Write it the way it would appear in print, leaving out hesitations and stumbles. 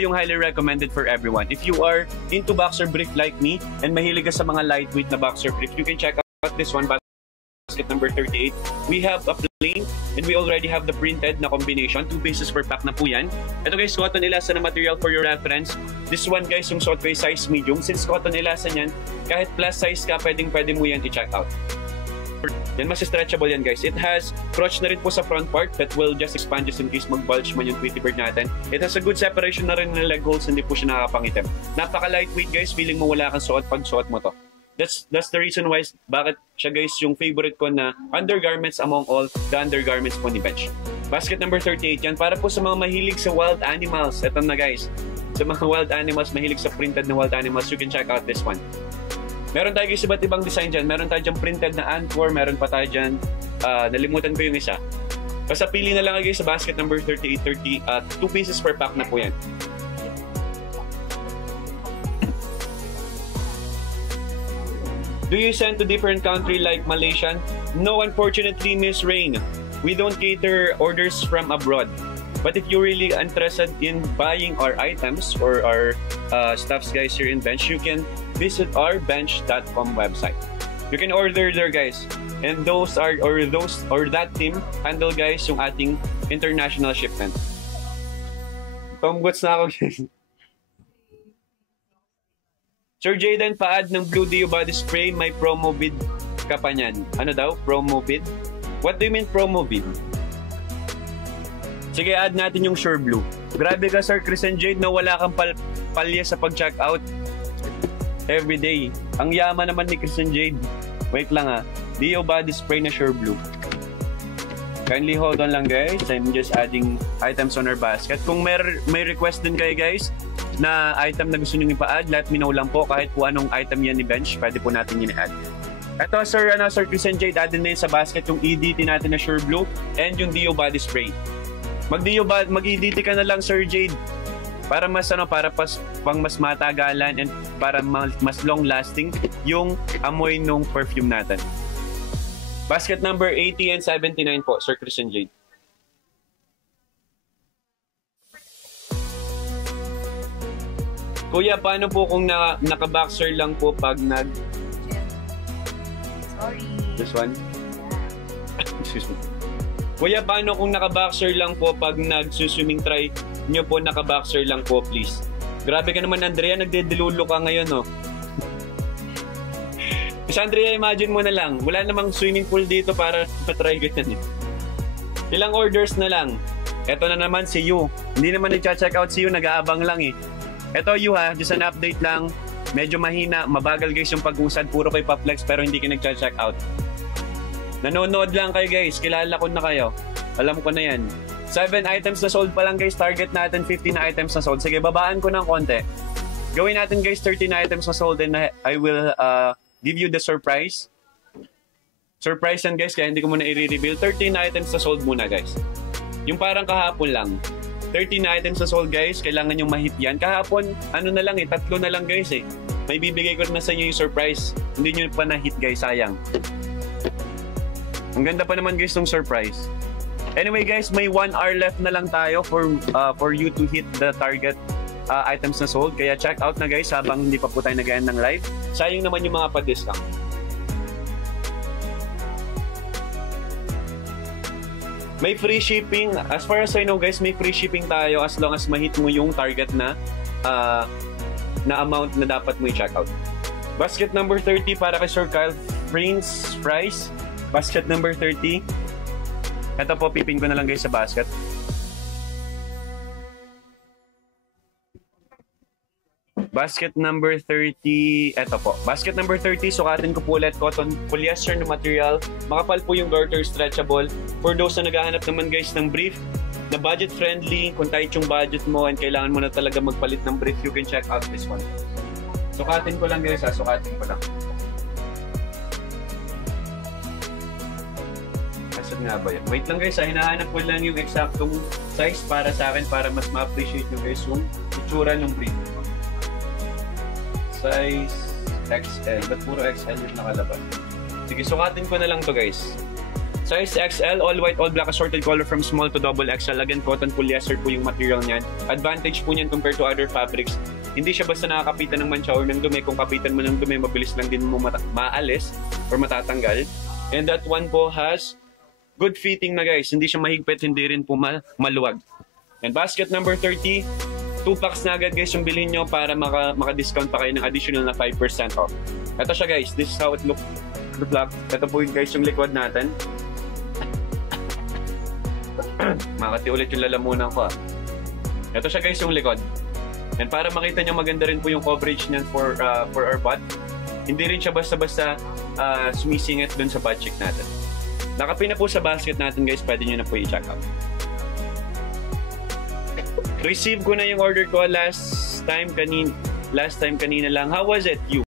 yung highly recommended for everyone. If you are into boxer brief like me and mahilig ka sa mga lightweight na boxer brief, you can check out this one, basket number 38. We have a plain and we already have the printed na combination. 2 pieces per pack na po yan. Ito guys, cotton elasa na material for your reference. This one guys, yung suot ko ay size medium. Since cotton elasa niyan, kahit plus size ka, pwede mo yan i-check out. Yan, mas stretchable yan guys. It has crotch na rin po sa front part that will just expand just in case mag-bulge man yung Tweety Bird natin. It has a good separation na rin ng leg holes, hindi po siya nakakapangitim. Napaka-lightweight guys, feeling mo wala kang suot pag suot mo to. That's the reason why bakit siya guys yung favorite ko na undergarments among all the undergarments po ni Bench. Basket number 38 yan, para po sa mga mahilig sa wild animals. Ito na guys, sa mga wild animals, mahilig sa printed na wild animals, you can check out this one. Meron tayo guys iba't ibang design dyan. Meron tayo dyan printed na Anchor. Meron pa tayo dyan, nalimutan ko yung isa. Basta pili na lang guys sa basket number 3830. 2 pieces per pack na po yan. Do you send to different country like Malaysian? No, unfortunately, Miss Rain. We don't cater orders from abroad. But if you're really interested in buying our items or our stuffs guys here in Bench, you can visit our bench.com website. You can order there guys. And that team handle guys yung ating international shipment. Tomgots na ako guys. Sir Jayden, pa-add ng Blue Dio Body Spray, may promo bid ka pa niyan. Ano daw? Promo bid? What do you mean promo bid? Sige, add natin yung Sure Blue. Grabe ka, Sir Chris and Jade, na wala kang palya sa pag-check out everyday. Ang yaman naman ni Chris and Jade. Wait lang ha. Dio Body Spray na Sure Blue. Kindly hold on lang guys. I'm just adding items on our basket. Kung may request din kayo guys na item na gusto nyo ipa-add, let me know lang po. Kahit po anong item yan ni Bench, pwede po natin yun i-add. Ito Sir Chris and Jade, add din sa basket yung EDT natin na Sure Blue and yung Dio Body Spray. Mag-EDT ka na lang Sir Jade para mas pang mas matagalan and para mas long lasting yung amoy nung perfume natin. Basket number 80 and 79 po, Sir Chris and Jade. Kuya, paano po kung naka-boxer lang po pag Sorry. This one? Excuse me. Kuya, paano kung naka-boxer lang po pag nag-swimming try nyo po naka-boxer lang po, please? Grabe ka naman, Andrea. Nagdedelulo ka ngayon, no? Kasi Andrea, imagine mo na lang. Wala namang swimming pool dito para patry ko yan. Ilang orders na lang. Eto na naman si Yu. Hindi naman nag-check out si Yu. Nag-aabang lang eh. Eto Yu ha, just an update lang. Medyo mahina. Mabagal guys yung pag-usad. Puro kay pa-flex pero hindi ka nag-check out. Nanonood lang kayo guys, kilala ko na kayo. Alam ko na yan. 7 items na sold pa lang guys, target natin 15 na items na sold. Sige, babaan ko ng konti. Gawin natin guys 13 items na sold and I will give you the surprise. Surprise yan guys, kaya hindi ko muna i-reveal. 13 items na sold muna guys. Yung parang kahapon lang. 13 items na sold guys, kailangan yung ma-hit yan. Kahapon, ano na lang 3 na lang guys eh. May bibigay ko na sa inyo yung surprise. Hindi nyo pa na-hit guys, sayang. Ang ganda pa naman guys ng surprise. Anyway guys, may 1 hour left na lang tayo for you to hit the target items na sold. Kaya check out na guys habang hindi pa po tayo nag-end ng live. Sayang naman yung mga pa-discount. May free shipping. As far as I know guys, may free shipping tayo as long as ma-hit mo yung target na amount na dapat mo i-check out. Basket number 30 para kay Sir Kyle Prince Price. Basket number 30. Ito po, pipin ko na lang guys sa basket. Basket number 30. Ito po. Basket number 30. Sukatin ko po ulit. Cotton polyester na material. Makapal po yung garter, stretchable. For those na naghahanap naman guys ng brief, na budget friendly, kung tight yung budget mo and kailangan mo na talaga magpalit ng brief, you can check out this one. Sukatin ko lang guys ha. Sukatin ko lang. Nga ba yan? Wait lang guys, hinahanap ko lang yung eksaktong size para sa akin para mas ma-appreciate nyo guys yung itsura ng brief. Size XL. Ba't puro XL yung nakalabas? Sige, sukatin ko na lang to guys. Size XL, all white, all black, assorted color from small to double XL. Again, cotton polyester po yung material niyan. Advantage po niyan compared to other fabrics. Hindi siya basta nakakapitan ng mancha or ng dumi. Kung kapitan mo ng dumi, mabilis lang din mo maalis or matatanggal. And that one po has good fitting na guys. Hindi siya mahigpit, hindi rin po maluwag. And basket number 30, 2 packs na agad guys yung bilhin nyo para maka-discount pa kayo ng additional na 5% off. Ito siya guys, this is how it looks. Ito po yun guys yung likod natin. Makati ulit yung lalamunan ko. Ito siya guys yung likod. And para makita nyo maganda rin po yung coverage niyan for our butt. Hindi rin siya basta-basta sumisingit dun sa butt cheek natin. Nakapin na po sa basket natin guys, pwede nyo na po i-check out. Receive ko na yung order ko last time kanina lang. How was it, you?